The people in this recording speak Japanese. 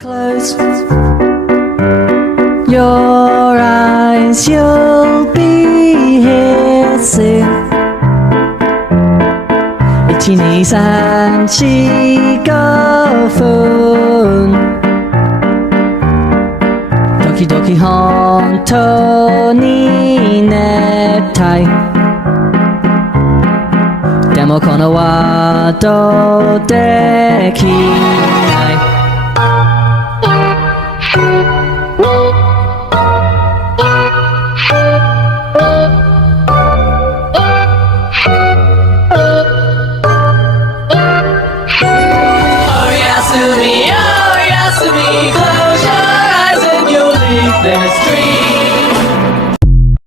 Close your eyes, you'll be here soon. 1、2、3、4、5分時々本当に熱帯でもこのワードできない